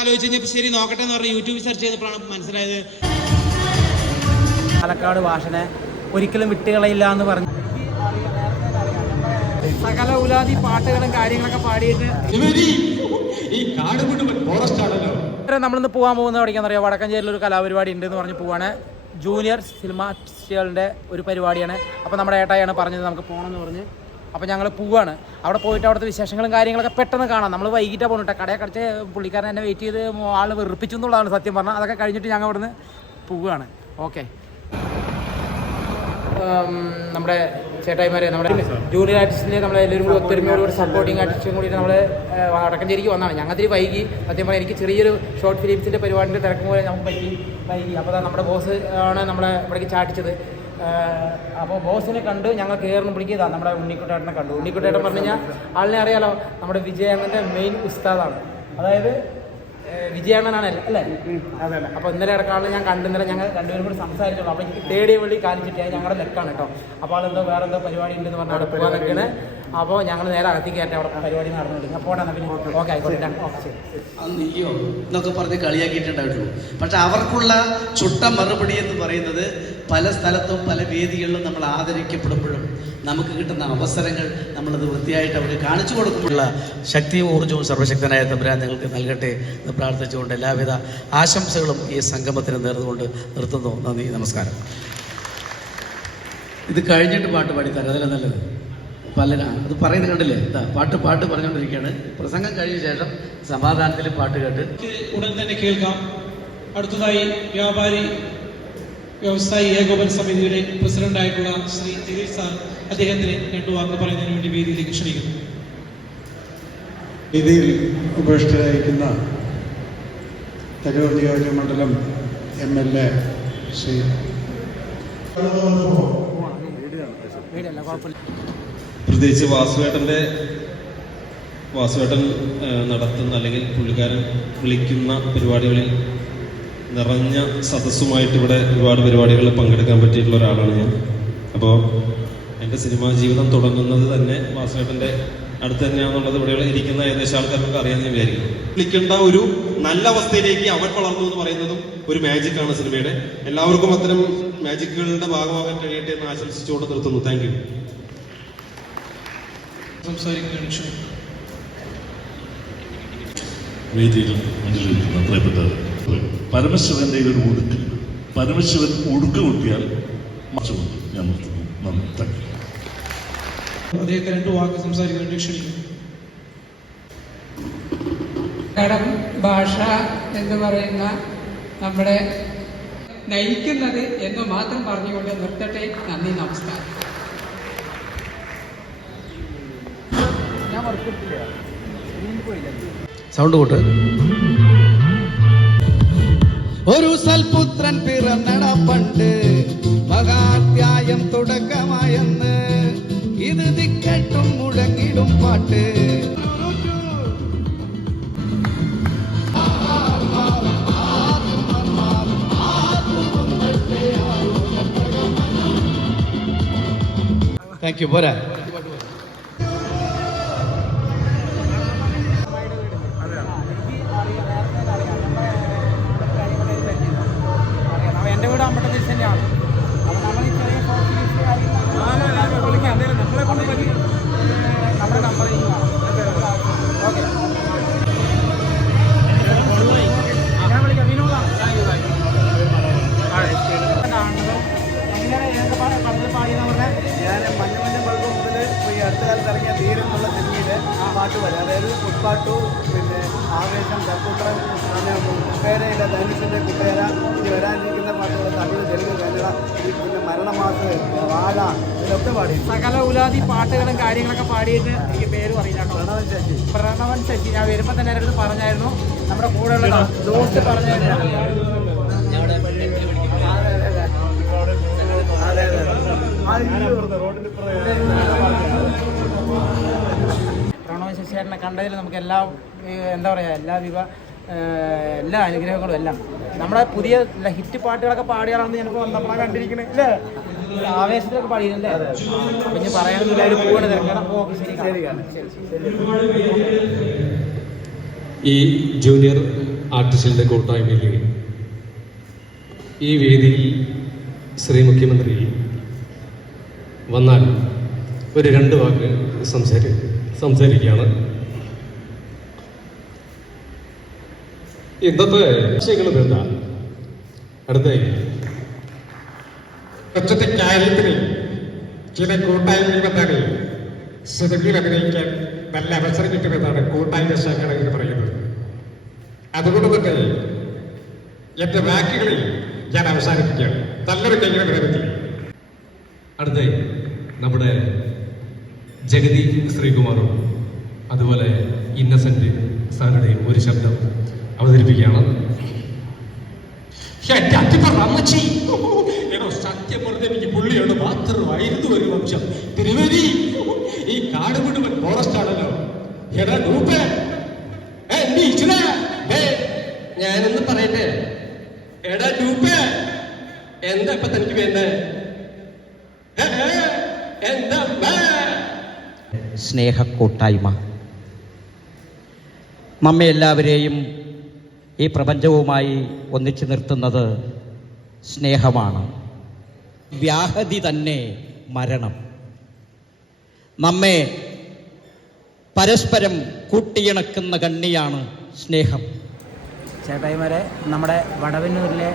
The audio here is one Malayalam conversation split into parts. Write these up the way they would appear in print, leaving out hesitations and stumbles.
ആലോചിച്ച് കഴിഞ്ഞപ്പോൾ ശരി നോക്കട്ടെ എന്ന് പറഞ്ഞ് യൂട്യൂബിൽ സെർച്ച് ചെയ്തപ്പോഴാണ് മനസ്സിലായത് പാലക്കാട് ഭാഷനെ ഒരിക്കലും വിട്ടുകളയില്ല എന്ന് പറഞ്ഞു സകല ഉലാദി പാട്ടുകളും കാര്യങ്ങളൊക്കെ പാടിയിട്ട് നമ്മളിന്ന് പോകാൻ പോകുന്നത് എവിടേക്കാണെന്ന് അറിയാം. വടക്കഞ്ചേരിയിൽ ഒരു കലാപരിപാടി ഉണ്ട് എന്ന് പറഞ്ഞ് പോവാണ്. ജൂനിയർ സിനിമാസ്റ്റുകളുടെ ഒരു പരിപാടിയാണ്. അപ്പോൾ നമ്മുടെ ഏട്ടായാണ് പറഞ്ഞത് നമുക്ക് പോകണമെന്ന് പറഞ്ഞ്. അപ്പോൾ ഞങ്ങൾ പോവാണ്. അവിടെ പോയിട്ട് അവിടുത്തെ വിശേഷങ്ങളും കാര്യങ്ങളൊക്കെ പെട്ടെന്ന് കാണാം. നമ്മൾ വൈകിട്ടാണ് പോകുന്നുണ്ട്. കടയെ കടിച്ച് പുള്ളിക്കാരൻ എന്നെ വെയിറ്റ് ചെയ്ത് ആൾ വെറുപ്പിച്ചു എന്നുള്ളതാണ് സത്യം പറഞ്ഞാൽ. അതൊക്കെ കഴിഞ്ഞിട്ട് ഞങ്ങൾ അവിടുന്ന് പോവുകയാണ്. ഓക്കെ, നമ്മുടെ ചേട്ടായിമാരെ, നമ്മുടെ ജൂനിയർ ആർട്ടിസ്റ്റിൻ്റെ നമ്മളെല്ലാവരും കൂടി ഒത്തൊരുമയോടുകൂടി സപ്പോർട്ടിങ് ആർട്ടിസ്റ്റും കൂടി നമ്മൾ വടക്കഞ്ചേരിക്ക് വന്നതാണ്. ഞങ്ങൾത്തിരി വൈകി. സത്യം പറഞ്ഞാൽ എനിക്ക് ചെറിയൊരു ഷോർട്ട് ഫിലിംസിൻ്റെ പരിപാടിൻ്റെ തിരക്ക് പോലെ നമുക്ക് വൈകി. അപ്പോൾ നമ്മുടെ ബോസ് ആണ് നമ്മളെ ഇവിടേക്ക് ചാടിച്ചത്. അപ്പോൾ ബോസിനെ കണ്ട് ഞങ്ങൾ കയറുന്ന പിടിക്കുക നമ്മുടെ ഉണ്ണിക്കുട്ടേട്ടനെ കണ്ടു. ഉണ്ണിക്കുട്ടേട്ടൻ പറഞ്ഞു കഴിഞ്ഞാൽ ആളിനെ അറിയാലോ, നമ്മുടെ വിജയണ്ണൻ്റെ മെയിൻ ഉസ്താദാണ്. അതായത് വിജയണ്ണനാണ് അല്ലേ? അതെ. അപ്പോൾ ഇന്നലെ ഇടക്കാളിൽ ഞാൻ കണ്ടു. ഞങ്ങൾ രണ്ടുപേരും കൂടി സംസാരിച്ചോളൂ. അപ്പോൾ എനിക്ക് തേടിയ വെള്ളി കാണിച്ചിട്ട് ഞങ്ങളുടെ ലെക്കാണ് കേട്ടോ. അപ്പോൾ ആളെന്തോ വേറെ എന്തോ പരിപാടി ഉണ്ടെന്ന് പറഞ്ഞാൽ അവിടെ പോകാൻ നിൽക്കണേ. അപ്പോൾ ഞങ്ങൾ നേരെ അകത്തി കയറ്റേ അവിടെ പരിപാടി നടന്നുകൊണ്ട് ഞാൻ പോട്ടെ. പിന്നെ ഓക്കെ ആയിക്കോട്ടെ. നീയോ എന്നൊക്കെ പറഞ്ഞ് കളിയാക്കിയിട്ടുണ്ടായിട്ടുള്ളൂ. പക്ഷെ അവർക്കുള്ള ചുട്ട മറുപടി എന്ന് പറയുന്നത് പല സ്ഥലത്തും പല വേദികളിലും നമ്മൾ ആദരിക്കപ്പെടുമ്പോഴും നമുക്ക് കിട്ടുന്ന അവസരങ്ങൾ നമ്മളത് വൃത്തിയായിട്ട് അവർ കാണിച്ചു കൊടുക്കുമ്പോഴുള്ള ശക്തിയും ഊർജ്ജവും സർവശക്തനായ തമ്പുരാൻ നിങ്ങൾക്ക് നൽകട്ടെ എന്ന് പ്രാർത്ഥിച്ചുകൊണ്ട് എല്ലാവിധ ആശംസകളും ഈ സംഗമത്തിന് നേർന്നുകൊണ്ട് നിർത്തുന്നു. നന്ദി, നമസ്കാരം. ഇത് കഴിഞ്ഞിട്ട് പാട്ട് പാടിത്തരാം, അതല്ല നല്ലത്. പലരാണ് അത് പറയുന്നത് കണ്ടില്ലേ? പാട്ട് പറഞ്ഞുകൊണ്ടിരിക്കുകയാണ്. പ്രസംഗം കഴിഞ്ഞ ശേഷം സമാധാനത്തിൽ പാട്ട് കേട്ട് ഉടൻ തന്നെ കേൾക്കാം. അടുത്തതായി വ്യവസായി ഏകോപന സമിതിയുടെ പ്രസിഡന്റായിട്ടുള്ള ശ്രീ ജലീൽ സാർ അദ്ദേഹത്തിന് രണ്ടു വാക്ക് പറയുന്നതിന് വേണ്ടി വേദിയിലേക്ക് ക്ഷണിക്കുന്നു. വേദിയിൽ ഉപേക്ഷിച്ചിരിക്കുന്ന തരൂർ നിയോജക മണ്ഡലം MLA ശ്രീ പ്രത്യേകിച്ച് വാസുവേട്ടൻ നടത്തുന്ന അല്ലെങ്കിൽ പുള്ളിക്കാരൻ വിളിക്കുന്ന പരിപാടികളിൽ നിറഞ്ഞ സദസ്സുമായിട്ട് ഇവിടെ ഒരുപാട് പരിപാടികളിൽ പങ്കെടുക്കാൻ പറ്റിയിട്ടുള്ള ഒരാളാണ് ഞാൻ. അപ്പോൾ എൻ്റെ സിനിമാ ജീവിതം തുടങ്ങുന്നത് തന്നെ വാസുവേട്ടൻ്റെ അടുത്ത് തന്നെയാണെന്നുള്ളത് ഇവിടെ ഇരിക്കുന്ന ഏകദേശം ആൾക്കാർക്ക് അറിയാമെന്ന് വിചാരിക്കുന്നു. വിളിക്കേണ്ട ഒരു നല്ല അവസ്ഥയിലേക്ക് അവൻ വളർന്നു എന്ന് പറയുന്നതും ഒരു മാജിക്കാണ് സിനിമയുടെ. എല്ലാവർക്കും അത്തരം മാജിക്കുകളുടെ ഭാഗമാകാൻ കഴിയട്ടെ എന്ന് ആശംസിച്ചുകൊണ്ട് നിർത്തുന്നു. Thank you. വേദിയിൽ മുന്നിലിരിക്കുന്ന പ്രിയപ്പെട്ട പരമശിവന്റെ ഒരു ഒടുക്ക്, പരമശിവൻ ഒടുക്ക് കൂട്ടിയാൽ മാറ്റമുണ്ട്. ഞാൻ നിർത്തുന്നു. നന്ദി. Thank you. അദ്ദേഹത്തെ രണ്ടു വാക്ക് സംസാരിക്കാൻ ക്ഷണിക്കുന്നു. കടം ഭാഷ എന്ന് പറയുന്ന നമ്മുടെ നയിക്കുന്നത് എന്ന് മാത്രം പറഞ്ഞുകൊണ്ട് നിർത്തട്ടെ. നന്ദി, നമസ്കാരം. സൗണ്ട് കൂട്ട്. ഒരു സൽപുത്രൻ പിറന്നട പണ്ട്, മഹാധ്യായം തുടക്കമായെന്ന് ഇത് ദിക്കട്ടും മുഴങ്ങിടും പാട്ട്. Thank you. പോരാ. എൻ്റെ വീട് അമ്പട്ടത്തിൽ തന്നെയാണ്. അപ്പോൾ നമ്മൾ ഈ ചെറിയ വിളിക്കാം. അന്നേരം നമ്മളെ കൊണ്ട് പറ്റി നമ്മുടെ നമ്പർ ഓക്കെ. ഞാൻ വിളിക്കാം. വിനോദാണ്. എങ്ങനെ പടത്തിൽ പാടിയെന്ന് പറഞ്ഞാൽ ഞാൻ മഞ്ഞ ബൾബ് മുതൽ ഈ അടുത്ത കാലത്ത് ഇറങ്ങിയ ധീരെന്നുള്ള സിനിമയിൽ ആ പാട്ട് വരെ, അതായത് പുഷ്പാട്ടു, പിന്നെ ആവേശം, കർപ്പൂട്ടൻ, കുട്ടേരയിലെ ധനുഷിൻ്റെ കുട്ടേര, ഇനി വരാനിരിക്കുന്ന പാട്ടുകൾ തമിഴ്, തെലുങ്ക്, കന്നഡ, പിന്നെ മരണമാസ്, വാഴ, ഇതിലൊക്കെ പാടി. സകല ഉലാദി പാട്ടുകളും കാര്യങ്ങളൊക്കെ പാടിയിട്ട് എനിക്ക് പേര് പറയില്ല. പ്രണവൻ ശശി. ഞാൻ വരുമ്പോൾ തന്നെ എൻ്റെ അടുത്ത് പറഞ്ഞായിരുന്നു. നമ്മുടെ കൂടെയുള്ള ദോസ്ത് പറഞ്ഞായിരുന്നു. പ്രണവ് ശശിയേട്ടനെ കണ്ടതിൽ നമുക്ക് എല്ലാ എന്താ പറയുക എല്ലാ അനുഗ്രഹങ്ങളും എല്ലാം നമ്മുടെ പുതിയ ഹിറ്റ് പാട്ടുകളൊക്കെ പാടിയാണെന്ന് ഞങ്ങൾക്ക് നമ്മളെ കണ്ടിരിക്കണേ അല്ലേ? ആവേശത്തിലൊക്കെ പാടിയില്ലേ? അപ്പം ഇനി പറയാനൊന്നുമില്ല. ഒരു പോവാണ് തിരക്കണം. ഓക്കെ, ശരി ശരി. ഈ ജൂനിയർ ആർട്ടിസ്റ്റിൻ്റെ കൂട്ടായ്മയിൽ ഈ വേദിയിൽ ശ്രീ മുഖ്യമന്ത്രി വന്നാൽ ഒരു 2 വാക്ക് സംസാരിക്കുകയാണ്. ഇന്നത്തെ വിഷയങ്ങൾ വേണ്ട. അടുത്തായി കൊച്ചത്തെ കാര്യത്തിൽ ചില കൂട്ടായ്മ ബന്ധങ്ങൾ സിനിമയിൽ അഭിനയിക്കാൻ നല്ല അവസരം കിട്ടുമെന്നാണ് കൂട്ടായ്മ സംഘടന എന്ന് പറയുന്നത്. അതുകൊണ്ട് തന്നെ എന്റെ വാക്കുകളിൽ ഞാൻ അവസാനിപ്പിക്കുകയാണ്. നല്ലൊരു കൈയുടെ വിടവത്തിൽ അടുത്തായി നമ്മുടെ ജഗതി ശ്രീകുമാറും അതുപോലെ ഇന്നസെന്റ് സാറുടെയും ഒരു ശബ്ദം അവതരിപ്പിക്കുകയാണ്. സത്യം പറഞ്ഞ എനിക്ക് പുള്ളിയോട് മാത്രമായിരുന്നു ഒരു വംശം. തിരുവരി ഈ കാട് മുഴുവൻ ഫോറസ്റ്റ് ആണല്ലോ. എടാ ഡൂപ്പേ, ഞാനൊന്ന് പറയട്ടെ. എടാ ഡൂപ്പേ, എന്താ ഇപ്പൊ തനിക്ക് വേണ്ടേ? എന്താ സ്നേഹക്കൂട്ടായ്മ നമ്മെ എല്ലാവരെയും ഈ പ്രപഞ്ചവുമായി ഒന്നിച്ചു നിർത്തുന്നത് സ്നേഹമാണ്. വ്യാഹതി തന്നെ മരണം. നമ്മെ പരസ്പരം കൂട്ടിയിണക്കുന്ന കണ്ണിയാണ് സ്നേഹം. ചേട്ടായിമാരെ, നമ്മുടെ വടവന്നൂരിലെ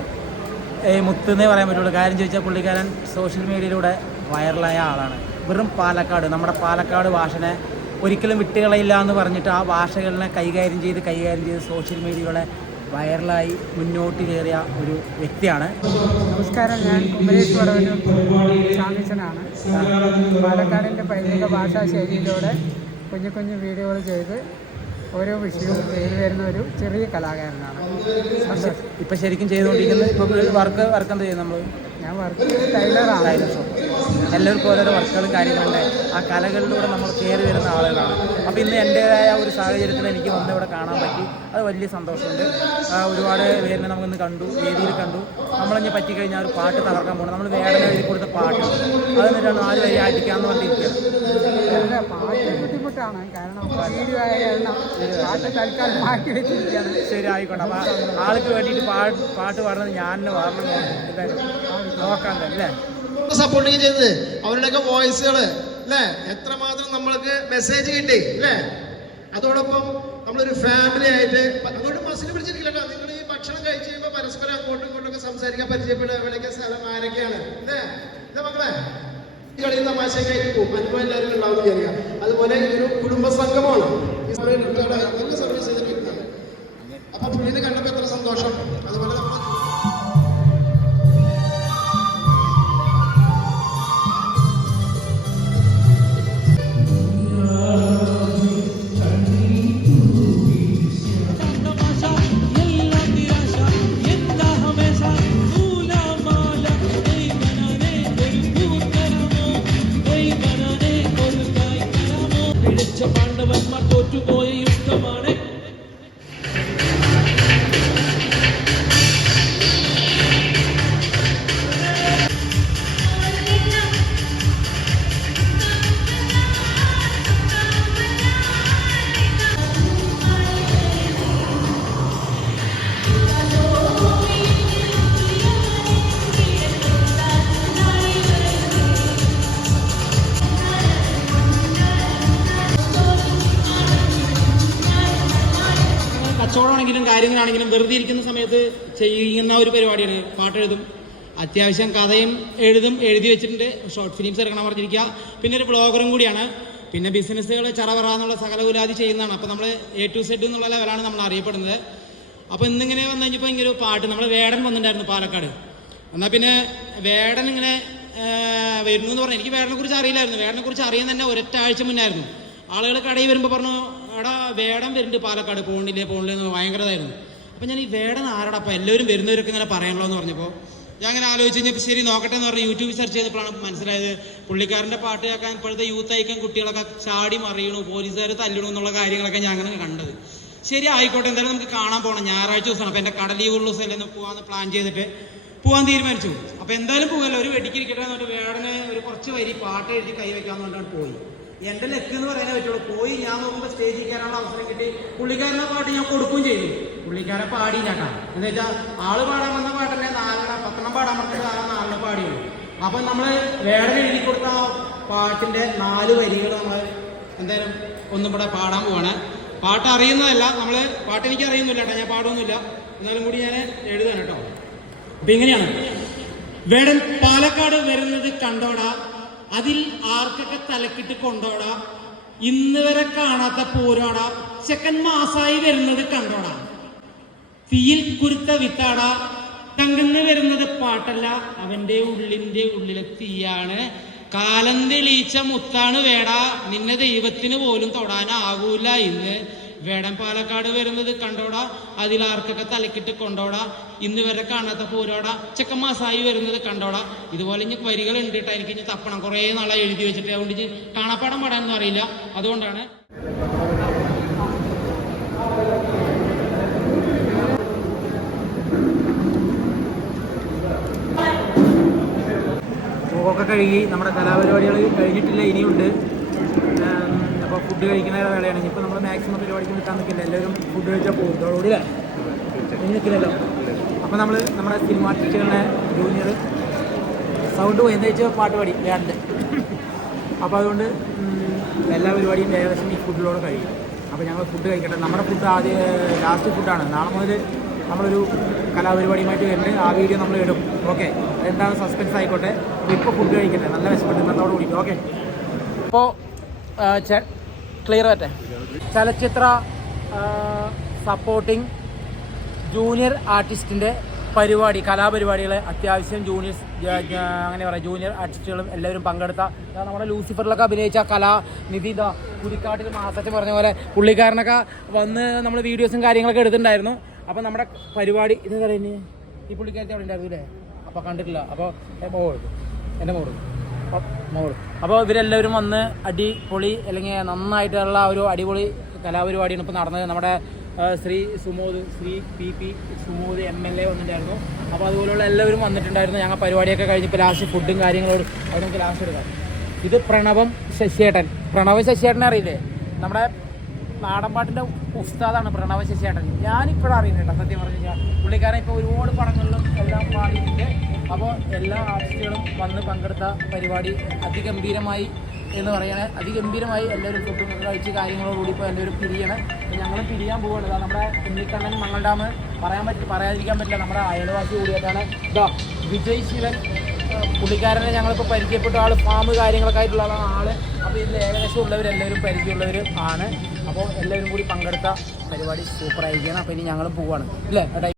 മുത്തെന്നേ പറയാൻ പറ്റുള്ളൂ. കാര്യം ചോദിച്ചാൽ പുള്ളിക്കാരൻ സോഷ്യൽ മീഡിയയിലൂടെ വൈറലായ ആളാണ്. വെറും പാലക്കാട്, നമ്മുടെ പാലക്കാട് ഭാഷനെ ഒരിക്കലും വിട്ടുകളയില്ല എന്ന് പറഞ്ഞിട്ട് ആ ഭാഷകളെ കൈകാര്യം ചെയ്ത് സോഷ്യൽ മീഡിയയിലൂടെ വൈറലായി മുന്നോട്ട് കയറിയ ഒരു വ്യക്തിയാണ്. നമസ്കാരം, ഞാൻ കുമരേഷ് വടവന്നൂർ സാമിച്ചനാണ്. പാലക്കാടിൻ്റെ പൈതൃക ഭാഷാ ശൈലിയിലൂടെ കുഞ്ഞു വീഡിയോകൾ ചെയ്ത് ഓരോ വിഷയവും ചെയ്തു വരുന്ന ഒരു ചെറിയ കലാകാരനാണ്. ഇപ്പം ശരിക്കും ചെയ്തുകൊണ്ടിരിക്കുന്നത് ഇപ്പോൾ വർക്ക് എന്താ ചെയ്യുന്നത്? ഞാൻ വർക്ക് ടൈലറാണ്. എല്ലാവർക്കും ഓരോരോ വർക്കുകളും കാര്യങ്ങളുണ്ട്. ആ കലകളിലൂടെ നമ്മൾ കയറി വരുന്ന ആളുകളാണ്. അപ്പോൾ ഇന്ന് എൻ്റേതായ ഒരു സാഹചര്യത്തിൽ എനിക്ക് വന്ന് ഇവിടെ കാണാൻ പറ്റി. അത് വലിയ സന്തോഷമുണ്ട്. ഒരുപാട് പേരിനെ നമുക്കിന്ന് വേദിയിൽ കണ്ടു. നമ്മളിഞ്ഞ് പറ്റിക്കഴിഞ്ഞാൽ ഒരു പാട്ട് തകർക്കാൻ പോകണം. നമ്മൾ വേറെ എഴുതി കൊടുത്ത പാട്ട് അത് എന്നിട്ടാണ് 4 വരി അടിക്കാമെന്ന് പറഞ്ഞിരിക്കുകയാണ്. പാട്ട് ബുദ്ധിമുട്ടാണ്, കാരണം പാട്ട് തൽക്കാലം മാറ്റി വെച്ചിരിക്കുകയാണ്. ശരി, ആയിക്കോട്ടെ. അപ്പോൾ ആൾക്ക് വേണ്ടിയിട്ട് പാട്ട് പാടുന്നത് ഞാൻ തന്നെ പാടണം എന്തായാലും നോക്കാൻ തന്നെ അല്ലേ സപ്പോർട്ടിങ് ചെയ്തത് അവരുടെയൊക്കെ വോയിസുകൾ അല്ലേ, എത്രമാത്രം നമ്മൾക്ക് മെസ്സേജ് കിട്ടി അല്ലേ. അതോടൊപ്പം നമ്മളൊരു ഫാമിലി ആയിട്ട് അങ്ങോട്ട് ബസ്സിന് പിടിച്ചിരിക്കില്ലല്ലോ. നിങ്ങൾ ഈ ഭക്ഷണം കഴിച്ച് കഴിയുമ്പോൾ പരസ്പരം അങ്ങോട്ടും ഇങ്ങോട്ടൊക്കെ സംസാരിക്കാൻ പരിചയപ്പെടുക. എവിടെയൊക്കെ സ്ഥലം ആരൊക്കെയാണ് അല്ലേ മക്കളെ. കളി തമാശയൊക്കെ പോകും. അനുഭവം എല്ലാവരും ഉണ്ടാവും വിചാരിക്കുക. അതുപോലെ ഒരു കുടുംബ സംഗമമാണ്. നല്ല സർവീസ് ചെയ്തിട്ട് വ്യക്തിയാണ്. അപ്പൊ പുള്ളിനെ കണ്ടപ്പോൾ എത്ര സന്തോഷം. അതുപോലെ നമ്മൾ പാണ്ഡവന്മാർ തോറ്റുപോയ യുദ്ധമാണ്. കച്ചവടമാണെങ്കിലും കാര്യങ്ങളാണെങ്കിലും വെറുതെ ഇരിക്കുന്ന സമയത്ത് ചെയ്യുന്ന ഒരു പരിപാടിയാണ്. പാട്ടെഴുതും, അത്യാവശ്യം കഥയും എഴുതി വെച്ചിട്ടുണ്ട്. ഷോർട്ട് ഫിലിംസ് ഇറക്കണം പറഞ്ഞിരിക്കുക. പിന്നെ ഒരു ബ്ലോഗറും കൂടിയാണ്. പിന്നെ ബിസിനസ്സുകൾ ചറവറ എന്നുള്ള സകലകുലാതി ചെയ്യുന്നതാണ്. അപ്പോൾ നമ്മൾ A to Z എന്നുള്ള ലെവലാണ് നമ്മൾ അറിയപ്പെടുന്നത്. അപ്പോൾ ഇന്നിങ്ങനെ വന്നു കഴിഞ്ഞപ്പോൾ ഇങ്ങനെ ഒരു പാട്ട് നമ്മൾ വേടൻ വന്നിട്ടുണ്ടായിരുന്നു പാലക്കാട്. എന്നാൽ പിന്നെ വേടൻ ഇങ്ങനെ വരുന്നു എന്ന് പറഞ്ഞു. എനിക്ക് വേടനെ കുറിച്ച് അറിയില്ലായിരുന്നു. വേടനെ കുറിച്ച് അറിയാൻ തന്നെ ഒരൊറ്റ ആഴ്ച മുന്നായിരുന്നു. ആളുകൾ കടയിൽ വരുമ്പോൾ പറഞ്ഞു, എടാ വേടൻ വരുന്നുണ്ട് പാലക്കാട്, പോകണില്ലേ എന്ന് ഭയങ്കരതായിരുന്നു. അപ്പം ഞാൻ ഈ വേടൻ ആരടാ, അപ്പം എല്ലാവരും വരുന്നവരൊക്കെ ഇങ്ങനെ പറയാനുള്ളൂ എന്ന് പറഞ്ഞപ്പോൾ ഞാൻ അങ്ങനെ ആലോചിച്ച് കഴിഞ്ഞപ്പോൾ ശരി നോക്കട്ടെ എന്ന് പറഞ്ഞ് യൂട്യൂബിൽ സെർച്ച് ചെയ്തപ്പോഴാണ് മനസ്സിലായത് പുള്ളിക്കാരൻ്റെ പാട്ട് കേൾക്കാൻ ഇപ്പോഴത്തെ യൂത്ത് അയക്കാൻ കുട്ടികളൊക്കെ ചാടി മറിയണു, പോലീസുകാർ തല്ലണു എന്നുള്ള കാര്യങ്ങളൊക്കെ ഞാൻ അങ്ങനെ കണ്ടത്. ശരി ആയിക്കോട്ടെ, എന്തായാലും നമുക്ക് കാണാൻ പോകണം. ഞായറാഴ്ച ദിവസമാണ്. അപ്പോൾ എൻ്റെ കട ലീവുള്ള ദിവസമല്ലേ പോകാമെന്ന് പ്ലാൻ ചെയ്തിട്ട് പോകാൻ തീരുമാനിച്ചു. അപ്പോൾ എന്തായാലും പോകുമല്ലോ, ഒരു വെടിക്കിരിക്കട്ടെ എന്നിട്ട് വേടനെ ഒരു കുറച്ച് വരി പാട്ട് എഴുതി കൈവയ്ക്കാമെന്ന് പറഞ്ഞാണ് പോയി. എൻ്റെ ലെക്ക് എന്ന് പറയാനേ പറ്റുള്ളൂ. പോയി ഞാൻ നോക്കുമ്പോൾ സ്റ്റേജിൽ കയറാനുള്ള അവസരം കിട്ടി. പുള്ളിക്കാരനെ പാട്ട് ഞാൻ കൊടുക്കുകയും ചെയ്തു. പുള്ളിക്കാരെ പാടിയില്ലാട്ടാ. എന്ന് വെച്ചാൽ ആള് പാടാൻ വന്ന പാട്ടല്ലേ 10 പാടാൻ പറഞ്ഞിട്ട് 4 പാടിയുള്ളൂ. അപ്പം നമ്മൾ വേറെ എഴുതി കൊടുത്ത ആ പാട്ടിൻ്റെ 4 വരികൾ നമ്മൾ എന്തായാലും ഒന്നും കൂടെ പാടാൻ പോവാണ്. പാട്ട് അറിയുന്നതല്ല, നമ്മൾ പാട്ട് എനിക്ക് അറിയുന്നില്ല കേട്ടോ, ഞാൻ പാടുന്നില്ല, എന്നാലും കൂടി ഞാൻ എഴുതാൻ കേട്ടോ. അപ്പം ഇങ്ങനെയാണ്. വേടൻ പാലക്കാട് വരുന്നത് കണ്ടോടാ, അതിൽ ആർക്കൊക്കെ തലക്കിട്ട് കൊണ്ടോടാ, ഇന്ന് വരെ കാണാത്ത പോരാടാ, ചെക്കൻ മാസായി വരുന്നത് കണ്ടോടാ, തീയിൽ കുരുത്ത വിത്താടാ, കങ്കന്ന് വരുന്നത് പാട്ടല്ല, അവന്റെ ഉള്ളിലെ തീയാണ്, കാലം തെളിയിച്ച മുത്താണ് വേടാ, നിന്നെ ദൈവത്തിന് പോലും തൊടാനാകൂല ഇന്ന്. വേടൻ പാലക്കാട് വരുന്നത് കണ്ടോടാ, അതിലാർക്കൊക്കെ തലക്കിട്ട് കൊണ്ടോടാ, ഇന്ന് വരെ കാണാത്ത പോരാടാ, ചെക്കൻ മാസായി വരുന്നത് കണ്ടോടാ. ഇതുപോലെ ഇനി വരികളുണ്ട് കേട്ടോ, എനിക്ക് ഇനി തപ്പണം, കുറേ നാളായി എഴുതി വെച്ചിട്ട്, അതുകൊണ്ട് ഇനി കാണാപ്പാടം പാടാനൊന്നും അറിയില്ല, അതുകൊണ്ടാണ്. മുഖമൊക്കെ കഴുകി നമ്മുടെ കലാപരിപാടികൾ കഴിഞ്ഞിട്ടില്ല, ഇനിയുണ്ട്. അപ്പോൾ ഫുഡ് കഴിക്കുന്ന വേളയാണ്. ഇപ്പോൾ നമ്മൾ മാക്സിമം പരിപാടിക്ക് നിൽക്കാൻ നിൽക്കില്ല, എല്ലാവരും ഫുഡ് കഴിച്ചാൽ പോകും. ഇതോടുകൂടി ഇനി നിൽക്കില്ലല്ലോ. അപ്പോൾ നമ്മൾ നമ്മുടെ സിനിമ ആർട്ടിസ്റ്റുകളുടെ ജൂനിയർ സൗണ്ട് പോയി എന്താ വെച്ചാൽ പാട്ട് പാടി വേണ്ട. അപ്പോൾ അതുകൊണ്ട് എല്ലാ പരിപാടിയും ഏകദേശം ഈ ഫുഡിലൂടെ കഴിയും. അപ്പോൾ ഞങ്ങൾ ഫുഡ് കഴിക്കട്ടെ. നമ്മുടെ ഫുഡ് ലാസ്റ്റ് ഫുഡാണ്. നാളെ മുതൽ നമ്മളൊരു കലാപരിപാടിയുമായിട്ട് വരുന്നത്, ആ വീഡിയോ നമ്മൾ ഇടും. ഓക്കെ, എന്താണ് സസ്പെൻസ് ആയിക്കോട്ടെ. അപ്പോൾ ഇപ്പോൾ ഫുഡ് കഴിക്കട്ടെ, നല്ല വിശപ്പെട്ടുന്നതോട് കൂടി. ഓക്കെ, അപ്പോൾ ക്ലിയർ ആട്ടെ. ചലച്ചിത്ര സപ്പോർട്ടിങ് ജൂനിയർ ആർട്ടിസ്റ്റിൻ്റെ പരിപാടി, കലാപരിപാടികൾ അത്യാവശ്യം ജൂനിയേഴ്സ്, അങ്ങനെ പറയാം, ജൂനിയർ ആർട്ടിസ്റ്റുകളും എല്ലാവരും പങ്കെടുത്ത, നമ്മുടെ ലൂസിഫറിലൊക്കെ അഭിനയിച്ച കലാനിധി കുരിക്കാട്ടിൽ മാസത്തെ പറഞ്ഞ പോലെ പുള്ളിക്കാരനൊക്കെ വന്ന് നമ്മൾ വീഡിയോസും കാര്യങ്ങളൊക്കെ എടുത്തിട്ടുണ്ടായിരുന്നു. അപ്പോൾ നമ്മുടെ പരിപാടി ഇത് പറയുന്നത് ഈ പുള്ളിക്കാരത്തെ അവിടെ ഉണ്ടായിരുന്നു അല്ലേ? അപ്പോൾ കണ്ടിട്ടില്ല. അപ്പോൾ എൻ്റെ മോള് അപ്പോൾ ഇവരെല്ലാവരും വന്ന് അടിപൊളി, അല്ലെങ്കിൽ നന്നായിട്ടുള്ള ഒരു അടിപൊളി കലാപരിപാടിയാണ് ഇപ്പോൾ നടന്നത്. നമ്മുടെ ശ്രീ PP സുമോദ് MLA വന്നിട്ടുണ്ടായിരുന്നു. അപ്പോൾ അതുപോലെയുള്ള എല്ലാവരും വന്നിട്ടുണ്ടായിരുന്നു. ഞങ്ങൾ പരിപാടിയൊക്കെ കഴിഞ്ഞപ്പോൾ ലാസ്റ്റ് ഫുഡും കാര്യങ്ങളോട് അവിടെ നമുക്ക് ലാസ്റ്റ് എടുക്കാം. ഇത് പ്രണവ് ശശിയേട്ടനെ അറിയില്ലേ? നമ്മുടെ നാടൻപാട്ടിൻ്റെ ഉസ്താദാണ് പ്രണവ് ശശിയേട്ടൻ. ഞാനിപ്പോഴും അറിയുന്നുണ്ട് സത്യം പറഞ്ഞു കഴിഞ്ഞാൽ. പുള്ളിക്കാരൻ ഇപ്പോൾ ഒരുപാട് പടങ്ങളിലും എല്ലാം പാടിയിട്ടുണ്ട്. അപ്പോൾ എല്ലാ ആർട്ടിസ്റ്റുകളും വന്ന് പങ്കെടുത്ത പരിപാടി അതിഗംഭീരമായി എന്ന് പറയുന്നത്, അതിഗംഭീരമായി എല്ലാവരും ഫുഡും കഴിച്ച് കാര്യങ്ങളോടുകൂടി ഇപ്പോൾ എല്ലാവരും പിരിയണം. ഞങ്ങളും പിരിയാൻ പോവുകയാണ്. നമ്മുടെ ഉണ്ണിക്കണ്ണൻ മംഗൾ പറയാതിരിക്കാൻ പറ്റില്ല, നമ്മുടെ അയൽവാസി കൂടിയായിട്ടാണ് വിജയ് ശിവൻ. പുള്ളിക്കാരനെ ഞങ്ങളിപ്പോൾ പരിചയപ്പെട്ട ആൾ, ഫാം കാര്യങ്ങളൊക്കെ ആയിട്ടുള്ള ആൾ. അപ്പോൾ ഇതിൽ ഏകദേശം ഉള്ളവരെല്ലാവരും പരിചയമുള്ളവർ ആണ്. അപ്പോൾ എല്ലാവരും കൂടി പങ്കെടുത്ത പരിപാടി സൂപ്പറായിരിക്കുകയാണ്. അപ്പോൾ ഇനി ഞങ്ങളും പോവുകയാണ്, ഇല്ലേ?